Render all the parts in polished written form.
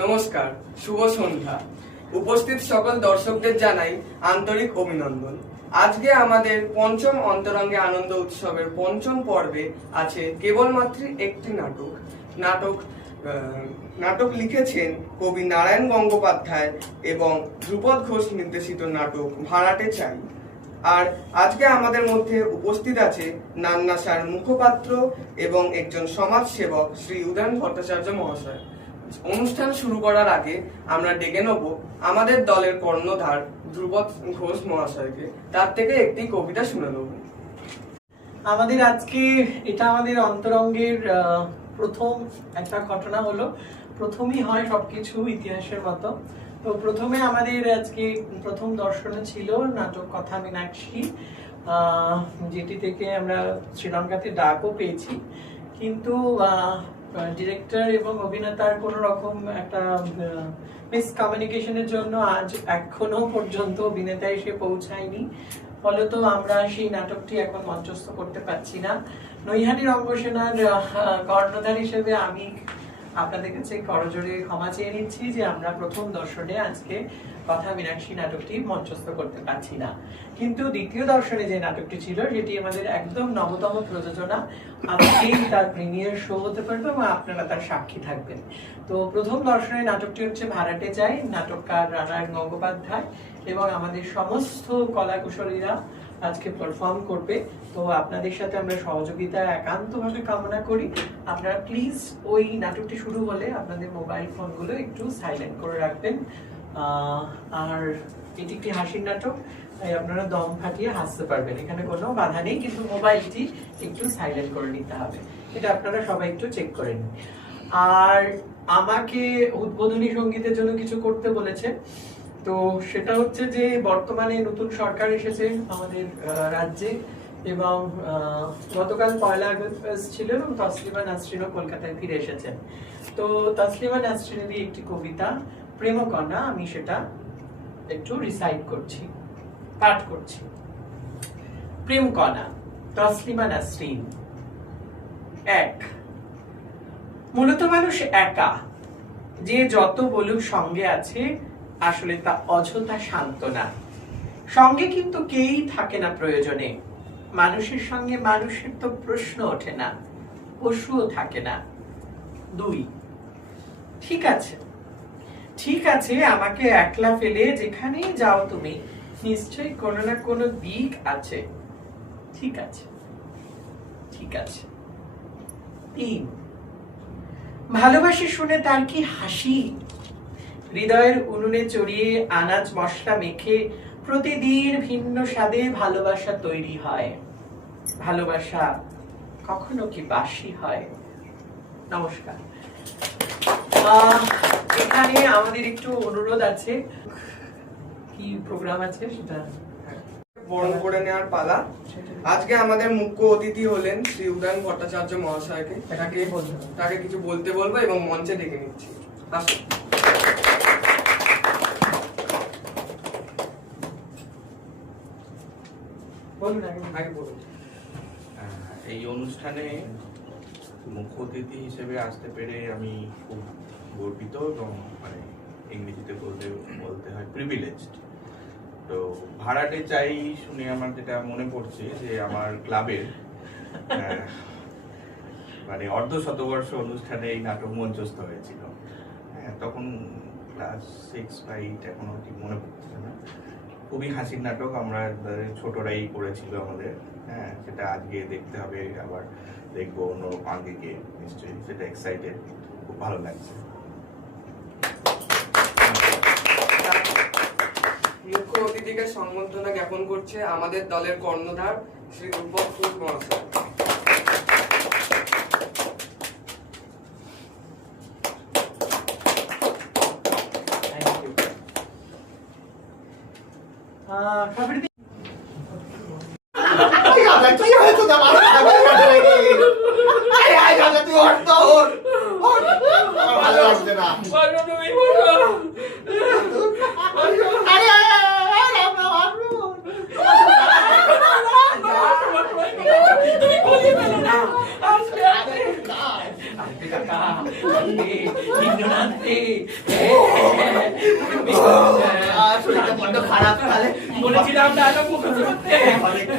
নমস্কার, শুভ সন্ধ্যা। উপস্থিত সকল দর্শকদের জানাই আন্তরিক অভিনন্দন। আজকে আমাদের পঞ্চম অন্তরঙ্গে আনন্দ উৎসবের পঞ্চম পর্বে আছে কেবলমাত্র একটি নাটক লিখেছেন কবি নারায়ণ গঙ্গোপাধ্যায় এবং ধ্রুপদ ঘোষ নির্দেশিত নাটক ভাড়াটে চাই। আর আজকে আমাদের মধ্যে উপস্থিত আছে নান্নাসার মুখপাত্র এবং একজন সমাজসেবক শ্রী উদয়ন ভট্টাচার্য মহাশয়। অনুষ্ঠান শুরু করার আগে আমরা ডেকে নেব আমাদের দলের কর্ণধার ধ্রুপদ ঘোষ মহাশয়কে। তার থেকে একটি কবিতা শুনে নেব। আমাদের আজকে এটা আমাদের অন্তরঙ্গের প্রথম একটা ঘটনা হলো। প্রথমই হয় সবকিছু ইতিহাসের মতো। তো প্রথমে আমাদের আজকে প্রথম দর্শনে ছিল নাটক কথা মীনাক্ষী, যেটি থেকে আমরা শ্রীলঙ্কাতে ডাকও পেয়েছি, কিন্তু ডিরেক্টর এবং অভিনেতার কোনো রকম একটা মিসকমিউনিকেশনের জন্য আজ এখনো পর্যন্ত অভিনেতা এসে পৌঁছায়নি। ফলত আমরা সেই নাটকটি এখন মঞ্চস্থ করতে পারছি না। নৈহাটি রঙ্গসেনার কর্ণধার হিসেবে আমি আপনাদের কাছে করজোড়ে ক্ষমা চেয়ে নিচ্ছি যে আমরা প্রথম দর্শনে আজকে কথা মীনাক্ষী নাটকটি মঞ্চস্থ করতে পারছি না। কিন্তু দ্বিতীয় দর্শনে যে নাটকটি ছিল সেটি আমাদের একদম নবতম প্রযোজনা। আজকেই তার প্রিমিয়ার শো হতে পারবে এবং আপনারা তার সাক্ষী থাকবেন। তো প্রথম দর্শনে নাটকটি হচ্ছে ভাড়াটে চাই। নাটককার নারায়ণ গঙ্গোপাধ্যায় এবং আমাদের সমস্ত কলাকুশলীরা আজকে পারফর্ম করবে। তো আপনাদের সাথে আমরা সহযোগিতা একান্তভাবে কামনা করি। আপনারা প্লিজ ওই নাটকটি শুরু হলে আপনাদের মোবাইল ফোনগুলো একটু সাইলেন্ট করে রাখবেন। আর এটি একটি হাসির নাটক, তাই আপনারা দম ফাটিয়ে হাসতে পারবেন, এখানে কোনো বাধা নেই, কিন্তু মোবাইলটি একটু সাইলেন্ট করে নিতে হবে। এটা আপনারা সবাই একটু চেক করে নিন। আর আমাকে উদ্বোধনী সঙ্গীতের জন্য কিছু করতে বলেছে। তো সেটা হচ্ছে যে বর্তমানে নতুন সরকার এসেছে আমাদের রাজ্যে এবং গতকাল 1 আগস্ট ছিল এবং তসলিমা নাসরিনও কলকাতায় ফিরে এসেছেন। তো তসলিমা নাসরিনেরই একটি কবিতা প্রেমকণা, আমি সেটা একটু রিসাইট করছি, পাঠ করছি। প্রেমকণা, তসলিমা নাসরিন। 1। মূলত মানুষ একা, যে যত বলুক সঙ্গে আছে, আসলে তা অযথা সান্ত্বনা। সঙ্গে কিন্তু কেই থাকে না প্রয়োজনে, মানুষের সঙ্গে মানুষের তো প্রশ্ন ওঠে না, পশুও থাকে না। 2। ঠিক আছে, ঠিক আছে, আমাকে একলা ফেলে যেখানেই যাও তুমি, নিশ্চয়ই কোনো না কোনো দিক আছে। ঠিক আছে, ঠিক আছে। 3। ভালোবাসি শুনে তার কি হাসি, হৃদয়ের উনুনে চড়িয়ে আনাজ মশলা মেখে প্রতিদিন ভিন্ন স্বাদে ভালোবাসা তৈরি হয়। ভালোবাসা কখনো কি বাসি হয়? নমস্কার। এখানে আমাদের একটু অনুরোধ আছে, কি প্রোগ্রাম আছে সেটা বরণ করে নেওয়ার পালা। আজকে আমাদের মুখ্য অতিথি হলেন শ্রী উদয়ন ভট্টাচার্য মহাশয়কে। তাকে কিছু বলতে বলবো এবং মঞ্চে ডেকে নিচ্ছি। আসুন। এই অনুষ্ঠানে মুখ্য অতিথি হিসেবে আসতে পেরে আমি খুব গর্বিত এবং ইংরেজিতে বলতে হয় প্রিভিলেজড। তো ভাড়াটে চাই শুনে আমার যেটা মনে পড়ছে যে আমার ক্লাবের অর্ধশতবর্ষ অনুষ্ঠানে এই নাটক মঞ্চস্থ হয়েছিল। তখন ক্লাস 6 বা 8, এখনো ঠিক মনে পড়ছে না। খুবই হাসির নাটক, আমরা ছোটরাই করেছিল আমাদের। সেটা আজকে দেখতে হবে, আবার দেখবো অন্য আঙ্গিকে, নিশ্চয়ই সেটা এক্সাইটেড, খুব ভালো লাগছে। মুখ্য অতিথিকে সম্বর্ধনা জ্ঞাপন করছে আমাদের দলের কর্ণধার শ্রী ধ্রুপদ ঘোষ মহাশয়। নিম্ননান্তে শরীরটা বড্ড খারাপ তাহলে বলেছিলাম নাটক মুখস্থ করতে।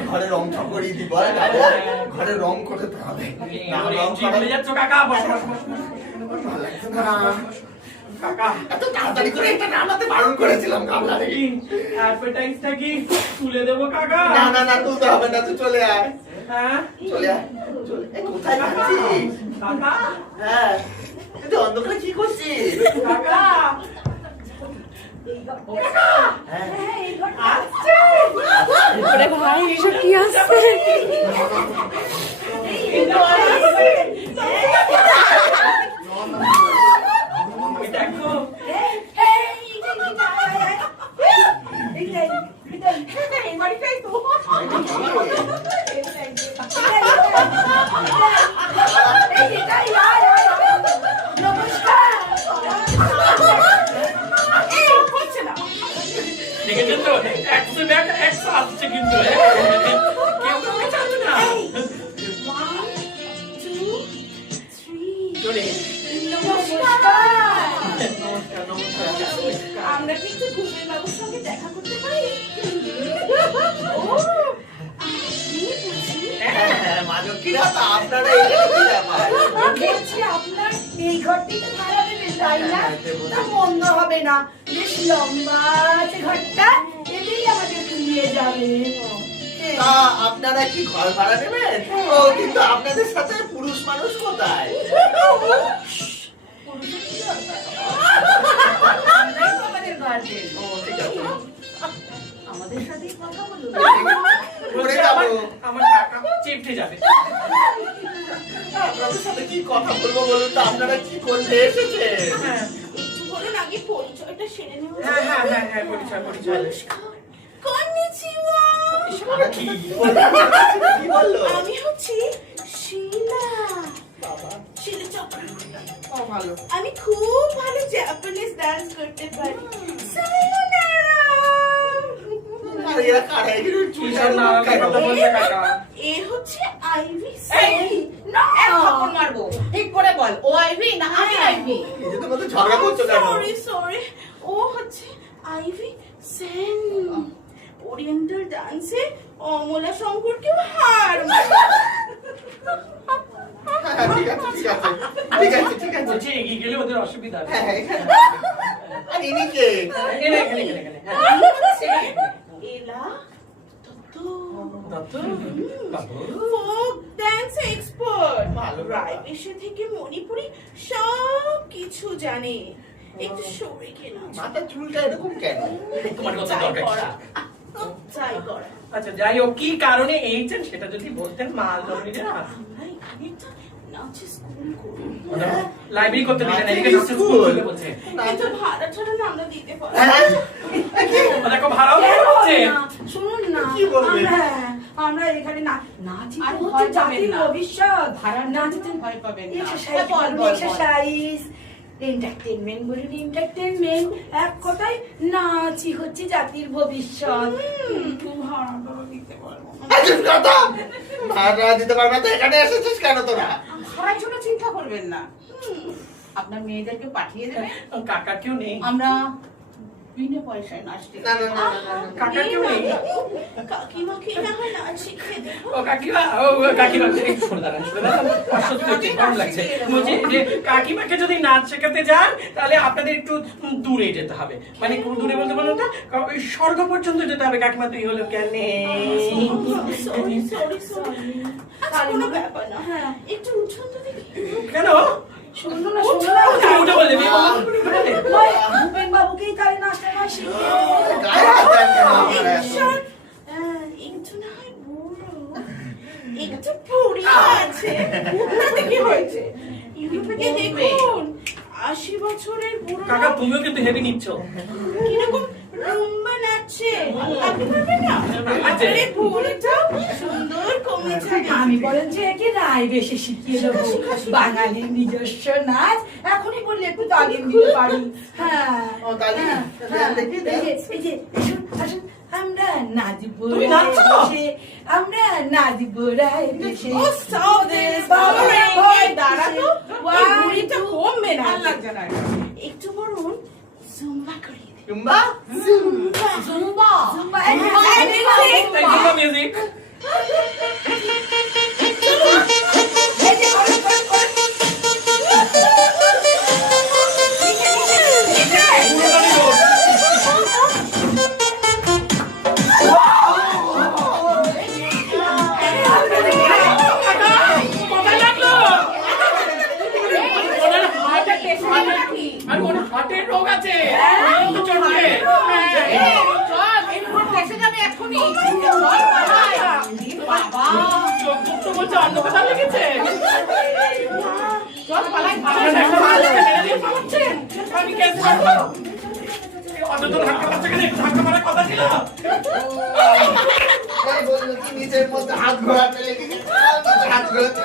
ঘরে রং ঠং করিয়ে দিব ঘরে রং করতে হবে চলে যাচ্ছ কাকা, বসো বসো বসো। ভালো লাগছে না। কাকা এত তাড়াতাড়ি করে একটা রান্নাতে বারণ করেছিলাম কামলারে। অ্যাডভার্টাইজটা কি তুলে দেবো কাকা? না না না, তুলতে হবে না, তুই চলে আয় হ্যাঁ চলে আয় চলে। এই কোথায় যাচ্ছিস? কাকা হ্যাঁ তুই অন্ধকারে কি করছিস? কাকা হ্যাঁ আসছে। ওরে ভাই এসব কি আসছে? দেখো দেখেছেন তো, একশো ব্যাগ একশো আসছে কিন্তু কেউ কাউকে ছাড়বে না। চলে নমস্কার। নমস্কার নমস্কার। আমরা কিন্তু ঘুমের বাবুর সঙ্গে দেখা করতে পারি? ও, আপনি বুঝি? হ্যাঁ মানবীরা তো আপনারা এখানে কি ব্যাপার? বলছি আপনার এই ঘরটিতে ভাড়া দেবেন তাই না? তা মন্দ হবে না, বেশ লম্বা আছে ঘরটা, এতেই আমাদেরকে নিয়ে যাবে। তা আপনারা কি ঘর ভাড়া নেবেন? ও কিন্তু আপনাদের সাথে পুরুষ মানুষ কোথায়? আমরাই তো আমাদের গার্জেন। ও ঠিক আছে আমাদের সাথেই কথা বলুন। ঘুরে যাবো। আমার কাকা চেপটে যাবে। আপনাদের সাথে কি কথা বলবো বলুন তো, আপনারা কি করতে এসেছেন? হ্যাঁ একটু বলুন আগে পরিচয়টা সেরে নেব। হ্যাঁ হ্যাঁ হ্যাঁ হ্যাঁ পরিচয় পরিচয়। কন্নিচিওয়া। আপনারা কি কি বললো? আমি হচ্ছি শিলা। বাবা শিলা চক্রবর্তী। ও ভালো। আমি খুব ভালো জাপানিজ ডান্স করতে পারি। সায়োনারা। আর এরা কারা? এগুলো কিসব নাড়ানোর কথা বলছে কাকা? এ হচ্ছে আইভি। এই! না, এক থাপ্পড় মারবো। ঠিক করে বল, ও আইভি না আমি আইভি? এই যে তোমাদের ঝগড়া করছো কেন? সরি ও হচ্ছে আইভি সেন। ওরিয়েন্টাল ডান্সে অমলা শঙ্করকেও হার মানে। হ্যাঁ, ঠিক আছে ঠিক আছে ঠিক আছে ঠিক আছে। বলছে এগিয়ে গেলে ওদের অসুবিধা হবে। হ্যাঁ, এখানে। আর ইনি কে? এখানে এখানে এখানে এখানে। আমি হচ্ছে এলা দত্ত। দত্ত? বাবু? Folk dance expert. ভালো। রায়বেশে থেকে মণিপুরি সব কিছু জানে। একটু সরে গেল। মাথার চুলটা এরকম কেন? তোমার কথা চাই দরকার করা। ছিল। চাই করা। আচ্ছা যাই হোক, কি কারণে এইছেন সেটা যদি বলতেন মা জননীরা। আমরা এখানে একটা নাচের স্কুল করি। লাইব্রেরি করতে দিলেন, এদিকে নাচের নাচের স্কুল? স্কুল বলছে। কিন্তু ভাড়া ছাড়া না আমরা দিতে পারি। হ্যাঁ? ও দেখো ভাড়াও দিয়ে বলছে। শুনুন না, কি বলবেন? আমরা এখানে নাচি আর তো ভয় হচ্ছে পাবেন জাতির না। ভবিষ্যৎ। ভাড়ার নাচতে ভয় পাবেন না। এক্সারসাইজ বল, করুন, বল, বল। এক্সারসাইজ এন্টারটেইনমেন্ট বলুন, এন্টারটেইনমেন্ট। এক কথায় নাচই হচ্ছে জাতির ভবিষ্যৎ। ভাড়াটা দিতে পারবো না। আজব কথা! ভাড়া দিতে পারবে না তো এখানে এসেছিস কেন তোরা? ভাড়ার জন্য চিন্তা করবেন না, আপনার মেয়েদেরকে পাঠিয়ে দেবেন, কাকা কেউ নেই। আমরা বিনা পয়সায় নাচতে না না না না, না। কাকা কেউ নেই। কাকিমাকে না হয় নাচ শিখিয়ে দেবো। ও কাকিমা, ও কাকিমা একটু সরে দাঁড়ান, সরে দাঁড়ান। সত্যি সত্যি গরম লাগছে। বলছি যে কাকিমাকে যদি নাচ শেখাতে যান তাহলে আপনাদের একটু দূরে যেতে হবে। মানে খুব দূরে বলতে বলুন তো, ওই স্বর্গ পর্যন্ত যেতে হবে। কাকিমা তুই হলো কেন? Sorry sorry sorry. আচ্ছা কোনো ব্যাপার না। হ্যাঁ একটু উঠুন তো দেখি। কেন? শুনুন না উঠে শুনুন উঠে বলে দেবে। ভূপেন বাবুকেই তাহলে নাচটা না শিখিয়ে গায়ে হাত দেন কেন আপনারা? একটু না হয় বুড়ো, একটু পুরি আছে। বুড়োতে কি হয়েছে? ইউটিউবে দেখুন 80 বছরের বুড়ো কাকা তুমিও কিন্তু হেভি নিচ্ছ। কিরকম রুম্বা নাচছে। আপনি পারবেন না? লাগছে। আরে বুড়িটা সুন্দর কমেছে। আমি বলেন যে একে রায় বেশি শিখিয়ে দেবো বাঙালির নিজস্ব নাচ। এখনই বললে একটু তালিম দিতে পারি। হ্যাঁ ও, তালিম? হ্যাঁ, দেখি, এই যে আসুন আসুন, আমরা নাচবো তুমি নাচছো? রায় বেশে, আমরা নাচবো রায় বেশে। ও stop this. বাবা রে, বাবা রে, ভয় দাঁড়া তো। কিসের? এই বুড়িটা কমবে না। ভাল লাগছে না। একটু জুম্বা করিয়ে দে। জুম্বা জুম্বা মিউজিক আর কোন হার্টের রোগ আছে এসে যাবে এক্ষুনি। চল পালাই। বাবা চোখ তো বলছে অন্য কথা লেগেছে চল পালাই। আমি কেন পারবো অযথা ধাক্কা মারছে কেন ধাক্কা মারার কথা ছিল এই বললো কি নিজের মধ্যে হাত ঘোরাতে লেগেছে, হাত ঘোরাতে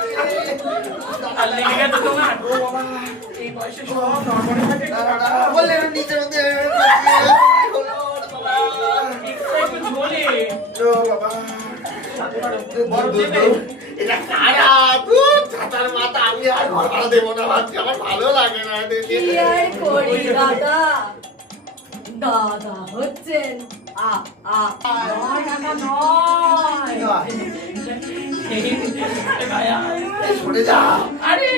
আর লেগে গেছে তোমার এই বয়সে সব নড়বড়ে থাকে বললে নিজের মধ্যে একটু ঝোলে বড় দেবে এটা কারা তুই ছাতার মাথা, আমি আর ঘর ভাড়া দেবো না, ভাবছি আমার ভালো লাগে না দেখে। কি আর করি দাদা? দাদা হচ্ছেন নয় কাকা নয় এই সরে যা। আরে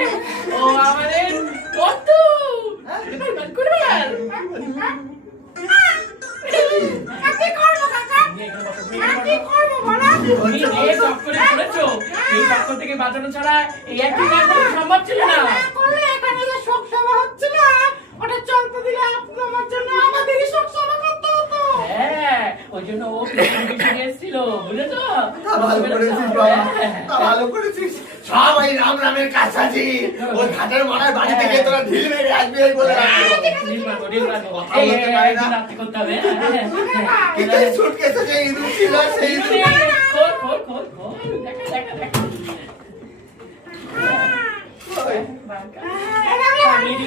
ও আমাদের বন্ধু এই চক্কর থেকে বাঁচানো ছাড়া এই একটি কাজ সম্ভব ছিল না এখানে যে শোক সভা হচ্ছে না, ওটা চলতে দিলে আপনার জন্য আমাদেরই শোক সভা করতে হতো। হ্যাঁ ওই জন্য ও পিছনে এসেছিল বুঝেছো তা ভালো করেছিস বাবা, তা ভালো করেছিস। সব এই রাম রামের কাছাকাছি ওই ঘাটের মারায় বাড়ি থেকে তোরা ঢিল মেরে আসবি এই বলে রাখবো। কথা বলতে পারে না। রাত্রি করতে হবে কিন্তু এই সুটকেসে যে ইঁদুর ছিল সেই ইঁদুর খোল খোল খোল খোল দেখা দেখা দেখা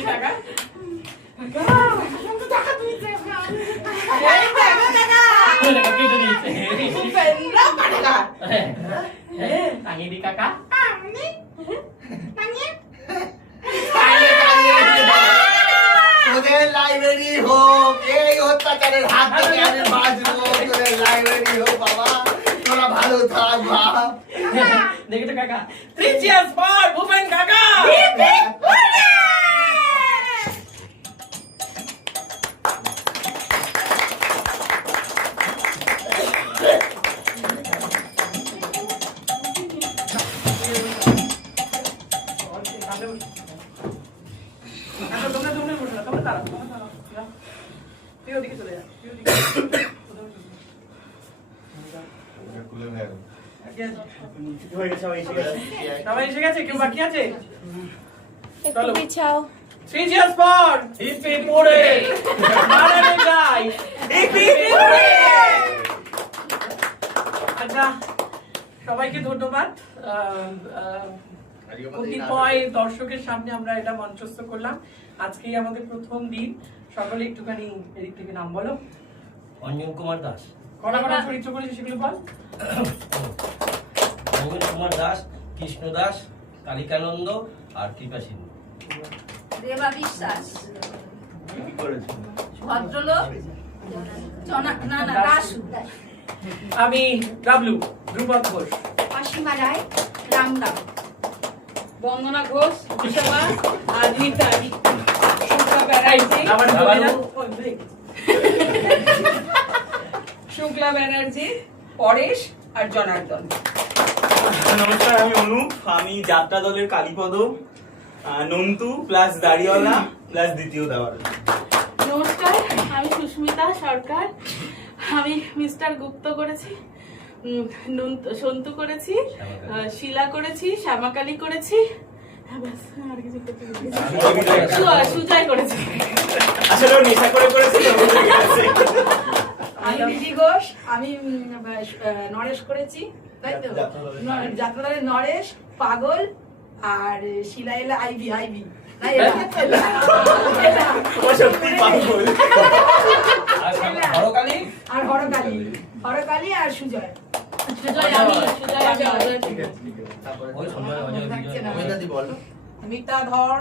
টাকা কাকা তোদের লাইব্রেরি হোক, এই অত্যাচারের হাত থেকে আমি বাঁচবো, তোদের লাইব্রেরি হোক বাবা, তোরা ভালো থাক বাবা। দেখে তো কাকা 3 cheers for ভূপেন কাকা সবাই এসে গেছে কেউ বাকি আছে চলো 3 cheers for হিপি মোড়ে মারানে যাই হিপি মোড়ে আচ্ছা সবাইকে ধন্যবাদ কতিপয় দর্শকের সামনে আমরা এটা মঞ্চস্থ করলাম আজকেই আমাদের প্রথম দিন সকলে একটুখানি এদিক থেকে নাম বলো অঞ্জন কুমার দাস কটা কটা চরিত্র করেছে সেগুলো বল অঞ্জন কুমার দাস, কৃষ্ণ দাস, কালিকানন্দ আর কৃপা সিন্ধু। দেবা বিশ্বাস, ভদ্রলোক, না দাসু, আমি ডাবলু ধ্রুপদ ঘোষ অসীমা রায়, রামদাম, বন্দনা ঘোষ, বিশামা আর মিতালি, শুক্লা ব্যানার্জি, আমার শুক্লা ব্যানার্জি, পরেশ আর জনার্দন। নমস্কার, আমি অনুপ, আমি যাত্রা দলের কালীপদ, নন্তু প্লাস দাড়িওয়ালা প্লাস দ্বিতীয় দেওয়ার। নমস্কার, আমি সুস্মিতা সরকার, আমি মিস্টার গুপ্ত করেছি, সন্তু করেছি, শিলা করেছি, শ্যামাকালী করেছি, আর কিছু করতে পারিনি। সুজয় করেছি। আসলে ও নেশা করে করেছিল। আমি দিদি ঘোষ, আমি নরেশ করেছি, তাই তো যাত্রাদলের নরেশ, পাগল আর শিলা এলা আইবি আইবি আর হরকালী আর সুজয়। মিতা ধর,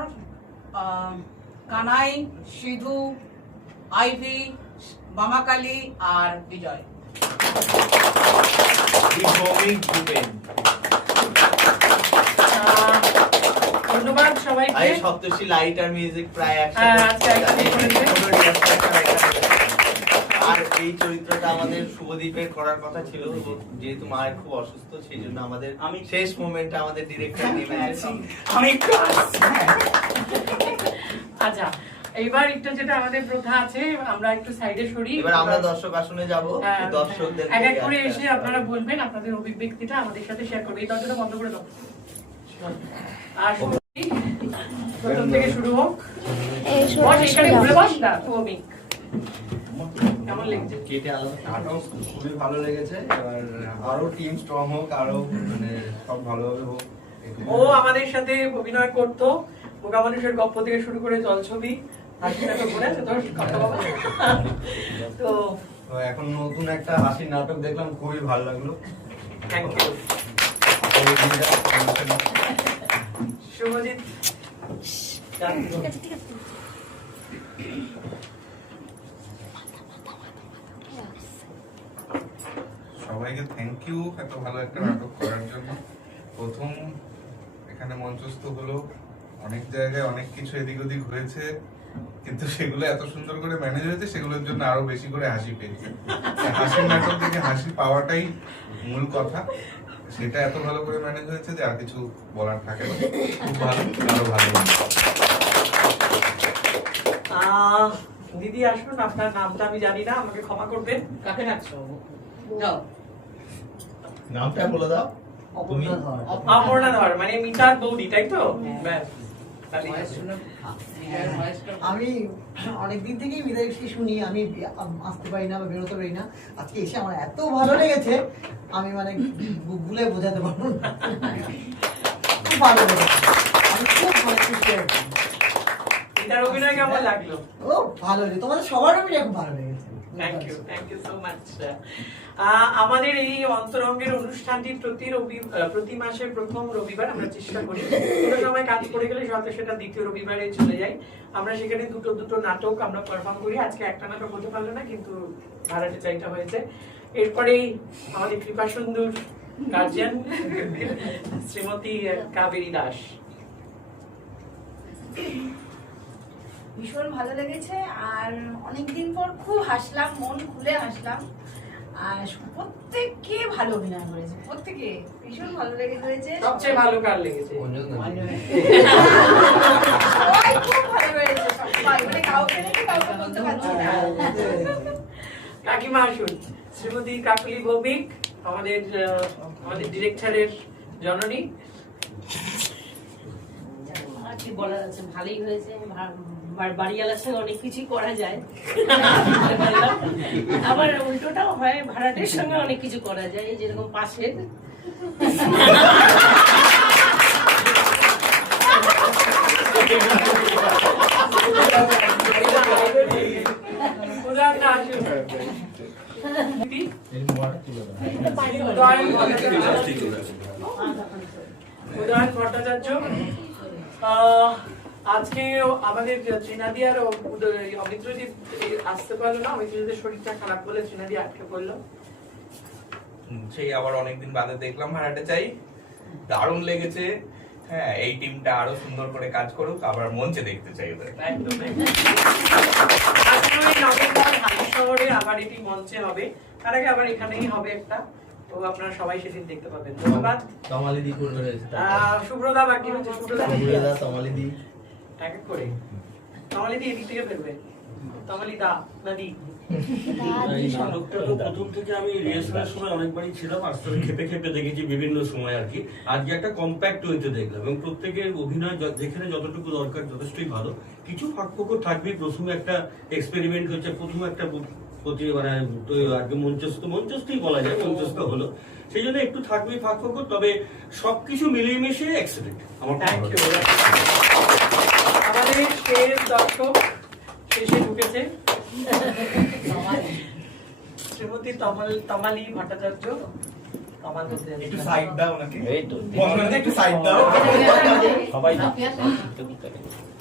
কানাই, সিধু, আইভি, মামাকালী আর বিজয়। ধন্যবাদ সবাইকে। এই সপ্তর্ষি লাইট আর মিউজিক প্রায় হ্যাঁ, আজকে একসাথে করেছে। আর এই চরিত্রটা আমাদের শুভদীপের করার কথা ছিল, যেহেতু মায়ের খুব অসুস্থ সেই জন্য আমাদের আমি শেষ মোমেন্টে আমাদের ডিরেক্টর নেমে এসেছি। আমি একটু আচ্ছা, এইবার একটু যেটা আমাদের প্রথা আছে, আমরা একটু সাইডে সরি। এবার আমরা দর্শক আসনে যাব, হ্যাঁ, দর্শকদের এক এক করে এসে আপনারা বলবেন, আপনাদের অভিব্যক্তিটা আমাদের সাথে শেয়ার করবেন। এই দরজাটা বন্ধ করে দাও। আর শুরু প্রথম থেকে শুরু হোক। বস, এখানে ঘুরে বস না, তুমি কেমন লেগেছে? নাটক খুবই ভালো লেগেছে। এবার আরো টিম স্ট্রং হোক, আরো মানে সব ভালোভাবে হোক। ও আমাদের সাথে অভিনয় করতো, বোকা মানুষের গপ্প থেকে শুরু করে জলছবি, হাসি নাটক মনে আছে তোর কথা বাবা? তো তো এখন নতুন একটা হাসির নাটক দেখলাম, খুবই ভালো লাগলো। Thank you. শুভজিৎ, সবাইকে থ্যাংক ইউ এত ভালো একটা নাটক করার জন্য। প্রথম এখানে মঞ্চস্থ হলো, অনেক জায়গায় অনেক কিছু এদিক ওদিক হয়েছে, কিন্তু সেগুলো এত সুন্দর করে ম্যানেজ হয়েছে, সেগুলোর জন্য আরো বেশি করে হাসি পেয়েছে। হাসির নাটক থেকে হাসি পাওয়াটাই মূল কথা, সেটা এত ভালো করে ম্যানেজ হয়েছে যে আর কিছু বলার থাকে না। খুব ভালো, আরো ভালো। দিদি আসুন, আপনার নামটা আমি জানি না, আমাকে ক্ষমা করবেন। কাকে ডাকছো? যাও, নামটা বলে দাও। তুমি অপর্ণা ধর, মানে মিতার বৌদি, তাই তো? ব্যাস, তাহলে আমি অনেকদিন থেকেই বিদায়ী শুনি, আমি আসতে পারি না বা বেরোতে পারি না। আজকে এসে আমার এত ভালো লেগেছে, আমি মানে ভুলে বোঝাতে পারবো না। খুব ভালো লেগেছে, আমি খুব ভালো খুশি। মিতার অভিনয় কেমন লাগলো? ও ভালো হয়েছে, তোমাদের সবার অভিনয় খুব ভালো লেগেছে। Thank you so much. আমাদের এই অন্তরঙ্গের অনুষ্ঠানটি প্রতি মাসের প্রথম রবিবার আমরা চেষ্টা করি। কোনো সময় কাজ করে গেলে হয়তো সেটা দ্বিতীয় রবিবারে চলে যায়। আমরা সেখানে দুটো নাটক আমরা পারফর্ম করি। আজকে একটা নাটক হতে পারলো না, কিন্তু ভাড়াটে চাইটা হয়েছে। এরপরেই আমাদের কৃপা সুন্দর গার্জিয়ান শ্রীমতী কাবেরী দাস। ভীষণ ভালো লেগেছে, আর অনেকদিন পর খুব হাসলাম, মন খুলে হাসলাম। আর প্রত্যেককে ভালো অভিনয় করেছে, প্রত্যেকে ভীষণ ভালো হয়েছে। সবচেয়ে ভালো কার লেগেছে? সবাই খুব ভালো হয়েছে, সবাই, মানে কাউকে দেখে কাউকে বলতে পারছি না। কাকিমা আসুন, শ্রীমতী কাকলি ভৌমিক, আমাদের ডিরেক্টরের জননী। আর কি বলার আছে, ভালোই হয়েছে। বাড়িওয়ালার সঙ্গে অনেক কিছুই করা যায়, আবার উল্টোটাও হয়, ভাড়াটের সঙ্গে অনেক কিছু করা যায়। এই যেরকম পাশের উদয়ন ভট্টাচার্য। আজকে আমাদের ত্রিনাদি আর অমিত্রজিৎ আসতে পারলো না, অমিত্রজিতের শরীরটা খারাপ বলে ত্রিনাদি আটকে পড়লো। সেই আবার অনেকদিন বাদে দেখলাম ভাড়াটে চাই, দারুণ লেগেছে। হ্যাঁ, এই টিমটা আরো সুন্দর করে কাজ করুক, আবার মঞ্চে দেখতে চাই ওদের। একদম শহরে আবার এটি মঞ্চে হবে, তার আগে আবার এখানেই হবে একটা, তো আপনারা সবাই সেদিন দেখতে পাবেন। ধন্যবাদ। তমালিদি করবে, সুব্রদা বাকি হচ্ছে, সুব্রদা তমালিদি এক এক করে। তমালিদি এদিক থেকে ফেলবে, তমালি দা নাদি। এই নাটকটা তো প্রথম থেকে আমি রিহার্সালের সময় অনেকবারই ছিলাম, আস্তে আস্তে খেপে খেপে দেখেছি বিভিন্ন সময় আর কি। আজকে একটা কম্প্যাক্ট হইতে দেখলাম, এবং প্রত্যেকের অভিনয় যেখানে যতটুকু দরকার যথেষ্টই ভালো। কিছু ফাঁকফোকর থাকবে, প্রথমে একটা এক্সপেরিমেন্ট হচ্ছে, প্রথমে একটা মানে আজকে মঞ্চস্থই বলা যায়, মঞ্চস্থ হলো, সেই জন্য একটু থাকবে ফাঁকফোকর, তবে সবকিছু মিলিয়ে মিশিয়ে এক্সেলেন্ট। আমার থ্যাংক ইউ। আমাদের শেষ দর্শক শেষে ঢুকেছে শ্রীমতী তমালি ভট্টাচার্য। আমার মধ্যে একটু সাইড দাও নাকি এই তো বন্ধুরা একটু সাইড দাও সবাই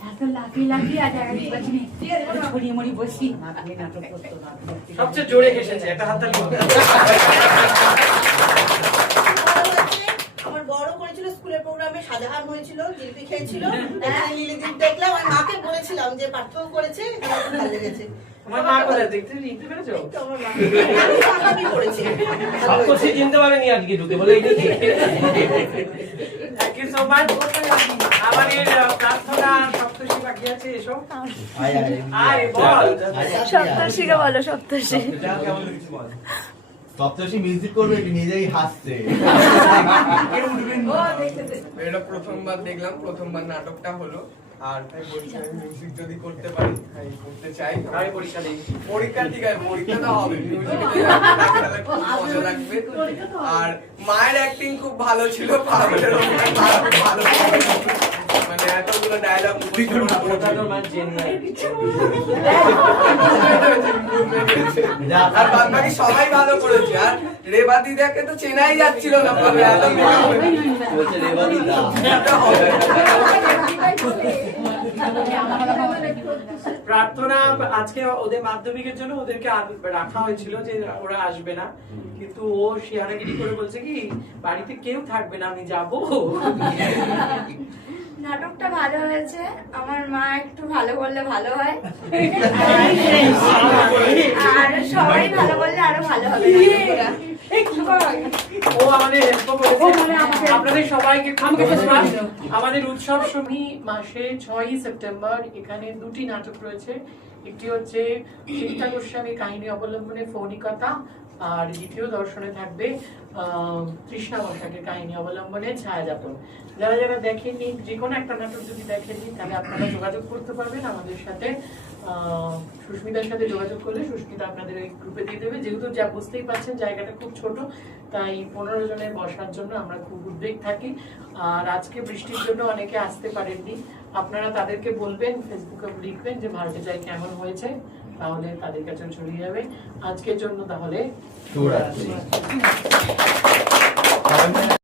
এত লাফি লাফি আজ আগে বাজনি ছড়িয়ে মরি বসি মাকে নাটক করতে না সবচেয়ে জোরে হেসেছে একটা হাততালি করতে আমার বড় করেছিল স্কুলের প্রোগ্রামে সাজাহান হয়েছিল জিলিপি খেয়েছিল লিলিদিন দেখলাম আর মাকে বলেছিলাম যে পার্থক্য করেছে ভালো লেগেছে আমার মা কোথায় দেখতে নিতে পেরেছো আমি করেছি সপ্তর্ষি চিনতে পারেনি আজকে ঢুকে বলে এই দিকে থ্যাংক ইউ সো মাচ আমাদের প্রার্থনা সপ্তর্ষি বাকি আছে এসো আয় বল সপ্তর্ষিকে বলো সপ্তর্ষি কেমন কিছু বল সপ্তর্ষি মিউজিক করবে নিজেই হাসছে এটা প্রথমবার দেখলাম, প্রথমবার নাটকটা হলো, আর তাই বলছি আমি মিউজিক যদি করতে পারি তাই করতে চাই। আমি পরীক্ষা দিই পরীক্ষা ঠিক আছে, পরীক্ষাটা হবে, মিউজিকে খুব মজা লাগবে। আর মায়ের অ্যাক্টিং খুব ভালো ছিল, পাগলের অভিনয় ভালো, মানে এতগুলো ডায়লগ আর বাদ বাকি সবাই ভালো করেছে। আর রেবাদি দেখে তো চেনাই যাচ্ছিল না, প্রার্থনা আজকে ওদের মাধ্যমিকের জন্য ওদেরকে রাখা হয়েছিল যে ওরা আসবে না, কিন্তু ও শিয়ারাগিরি করে বলছে কি বাড়িতে কেউ থাকবে না, আমি যাবো। নাটকটা ভালো হয়েছে, আমার মা একটু ভালো বললে ভালো হয় আর সবাই ভালো বললে আরো ভালো হবে। ও আমাদের হেল্প করেছে, আপনাদের সবাইকে আমাদের উৎসব শমী মাসে 6ই সেপ্টেম্বর এখানে দুটি নাটক রয়েছে। একটি হচ্ছে শিক্ষা গোস্বামী কাহিনী অবলম্বনে ফৌনিকতা, আর দ্বিতীয় দর্শনে থাকবে তৃষ্ণা বসাকের কাহিনী অবলম্বনে ছায়াযাপন। যারা যারা দেখেননি, যে কোনো একটা নাটক যদি দেখেননি তাহলে আপনারা যোগাযোগ করতে পারবেন আমাদের সাথে। সুস্মিতার সাথে যোগাযোগ করলে সুস্মিতা আপনাদের এই গ্রুপে দিয়ে দেবে। যেহেতু যা বুঝতেই পারছেন জায়গাটা খুব ছোট, তাই 15 জনের বসার জন্য আমরা খুব উদ্বেগ থাকি। আর আজকে বৃষ্টির জন্য অনেকে আসতে পারেননি, আপনারা তাদেরকে বলবেন, ফেসবুকে লিখবেন যে ভারতে যাই কেমন হয়েছে, তাহলে তাদের কাছে ছড়িয়ে যাবে। আজকের জন্য তাহলে